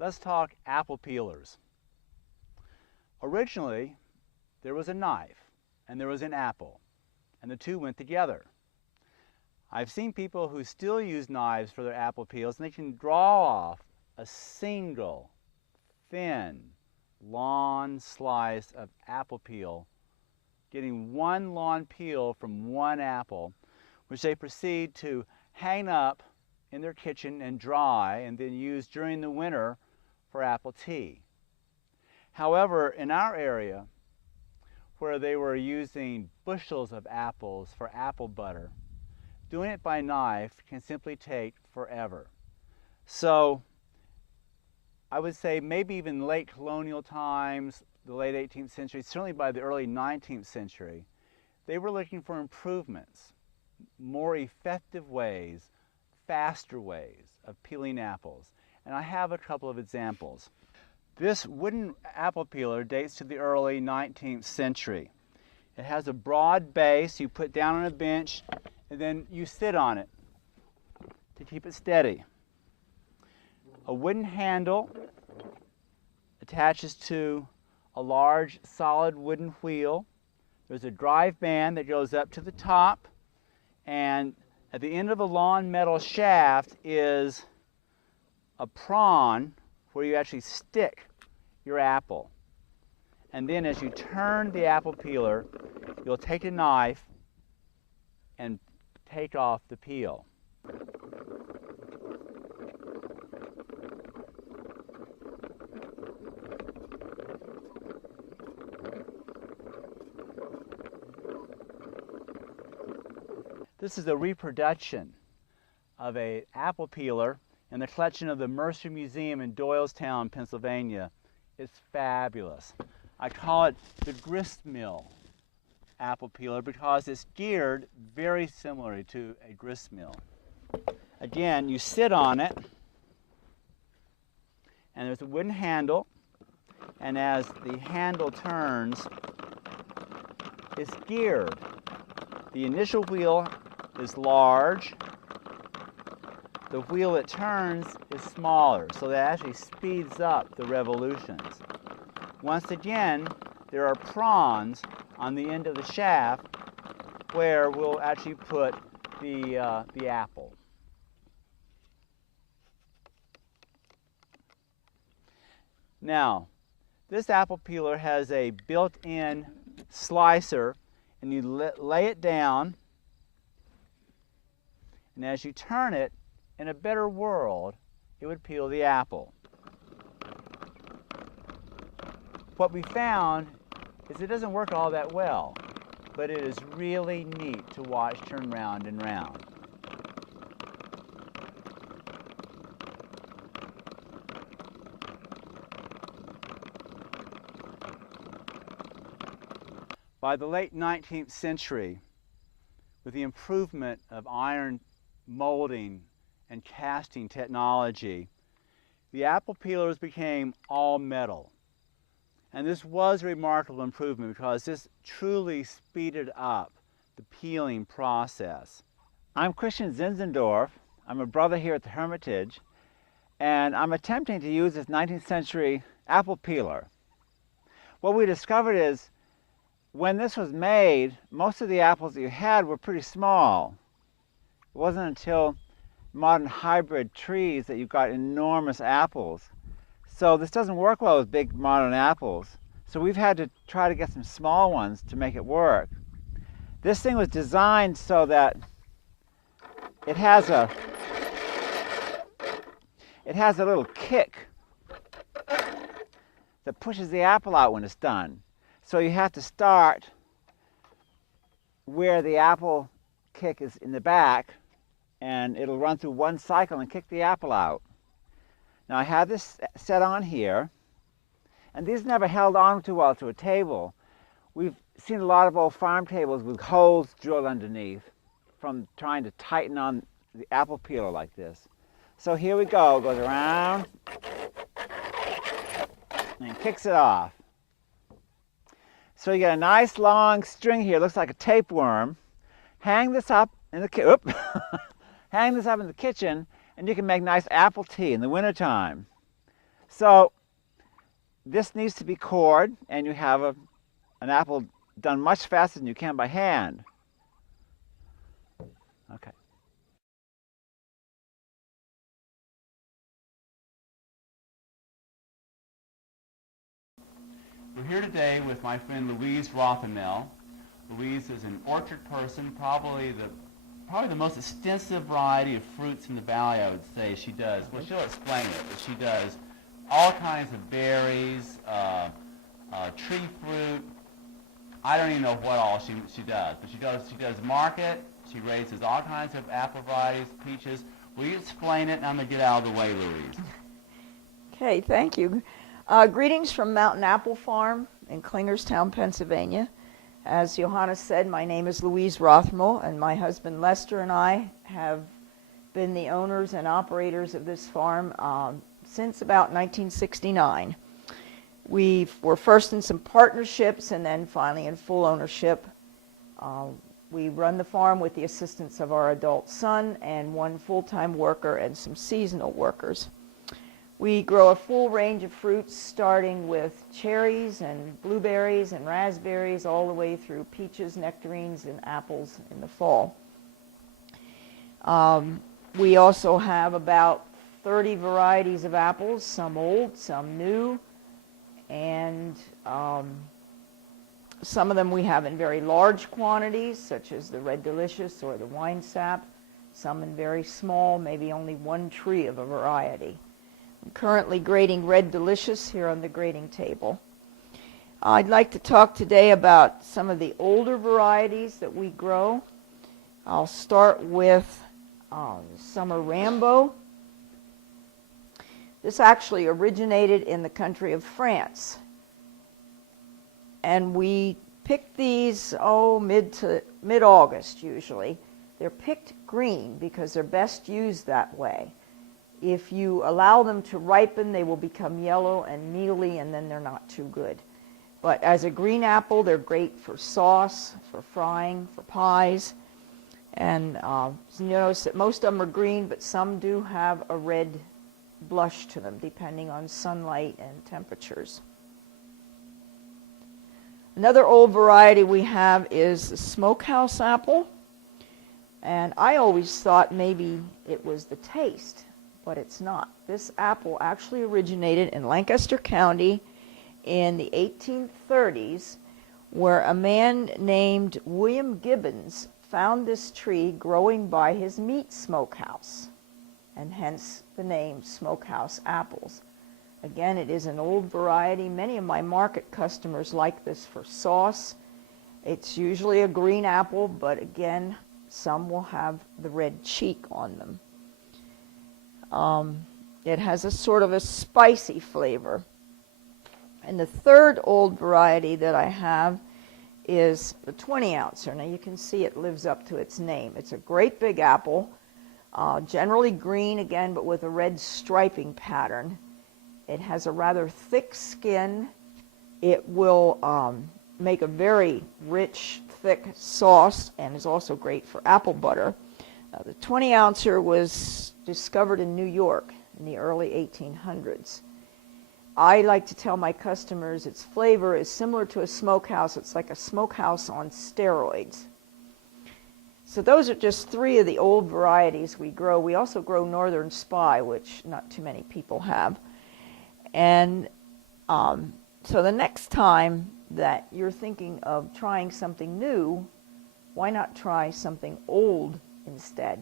Let's talk apple peelers. Originally, there was a knife and there was an apple, and the two went together. I've seen people who still use knives for their apple peels, and they can draw off a single, thin, long slice of apple peel, getting one long peel from one apple, which they proceed to hang up in their kitchen and dry, and then use during the winter for apple tea. However, in our area, where they were using bushels of apples for apple butter, doing it by knife can simply take forever. So I would say maybe even late colonial times, the late 18th century, certainly by the early 19th century, they were looking for improvements, more effective ways, faster ways of peeling apples. And I have a couple of examples. This wooden apple peeler dates to the early 19th century. It has a broad base you put down on a bench, and then you sit on it to keep it steady. A wooden handle attaches to a large solid wooden wheel. There's a drive band that goes up to the top, and at the end of a long metal shaft is a prong where you actually stick your apple. And then as you turn the apple peeler, you'll take a knife and take off the peel. This is a reproduction of an apple peeler in the collection of the Mercer Museum in Doylestown, Pennsylvania. It's fabulous. I call it the grist mill apple peeler because it's geared very similarly to a grist mill. Again, you sit on it, and there's a wooden handle, and as the handle turns, it's geared. The initial wheel is large. The wheel that turns is smaller, so that actually speeds up the revolutions. Once again, there are prongs on the end of the shaft where we'll actually put the apple. Now, this apple peeler has a built-in slicer, and you lay it down, and as you turn it, in a better world, it would peel the apple. What we found is it doesn't work all that well, but it is really neat to watch turn round and round. By the late 19th century, with the improvement of iron molding and casting technology, the apple peelers became all metal. And this was a remarkable improvement because this truly speeded up the peeling process. I'm Christian Zinzendorf. I'm a brother here at the Hermitage, and I'm attempting to use this 19th century apple peeler. What we discovered is when this was made, most of the apples that you had were pretty small. It wasn't until modern hybrid trees that you've got enormous apples. So this doesn't work well with big modern apples. So we've had to try to get some small ones to make it work. This thing was designed so that it has a little kick that pushes the apple out when it's done. So you have to start where the apple kick is in the back, and it'll run through one cycle and kick the apple out. Now I have this set on here, and these never held on too well to a table. We've seen a lot of old farm tables with holes drilled underneath from trying to tighten on the apple peeler like this. So here we go, it goes around and kicks it off. So you get a nice long string here, looks like a tapeworm. Hang this up in the hang this up in the kitchen, and you can make nice apple tea in the wintertime. So this needs to be cored, and you have an apple done much faster than you can by hand. Okay. We're here today with my friend Louise Rothermel. Louise is an orchard person, probably the most extensive variety of fruits in the valley, I would say she does. Well, she'll explain it, but she does all kinds of berries, tree fruit. I don't even know what all she does, but she does market. She raises all kinds of apple varieties, peaches. Will you explain it? And I'm going to get out of the way, Louise. Okay, thank you. Greetings from Mountain Apple Farm in Klingerstown, Pennsylvania. As Johanna said, my name is Louise Rothermel, and my husband Lester and I have been the owners and operators of this farm since about 1969. We were first in some partnerships and then finally in full ownership. We run the farm with the assistance of our adult son and one full-time worker and some seasonal workers. We grow a full range of fruits, starting with cherries and blueberries and raspberries, all the way through peaches, nectarines, and apples in the fall. We also have about 30 varieties of apples, some old, some new, and some of them we have in very large quantities, such as the Red Delicious or the Wine Sap, some in very small, maybe only one tree of a variety. I'm currently grading Red Delicious here on the grading table. I'd like to talk today about some of the older varieties that we grow. I'll start with Summer Rambo. This actually originated in the country of France. And we pick these, mid-August usually. They're picked green because they're best used that way. If you allow them to ripen, they will become yellow and mealy, and then they're not too good. But as a green apple, they're great for sauce, for frying, for pies. And you notice that most of them are green, but some do have a red blush to them, depending on sunlight and temperatures. Another old variety we have is the smokehouse apple. And I always thought maybe it was the taste, but it's not. This apple actually originated in Lancaster County in the 1830s, where a man named William Gibbons found this tree growing by his meat smokehouse, and hence the name smokehouse apples. Again, it is an old variety. Many of my market customers like this for sauce. It's usually a green apple, but again, some will have the red cheek on them. It has a sort of a spicy flavor. And the third old variety that I have is the 20-ouncer. Now you can see it lives up to its name. It's a great big apple, generally green again, but with a red striping pattern. It has a rather thick skin. It will make a very rich, thick sauce and is also great for apple butter. The 20-ouncer was discovered in New York in the early 1800s. I like to tell my customers its flavor is similar to a smokehouse. It's like a smokehouse on steroids. So those are just three of the old varieties we grow. We also grow Northern Spy, which not too many people have. And so the next time that you're thinking of trying something new, why not try something old instead?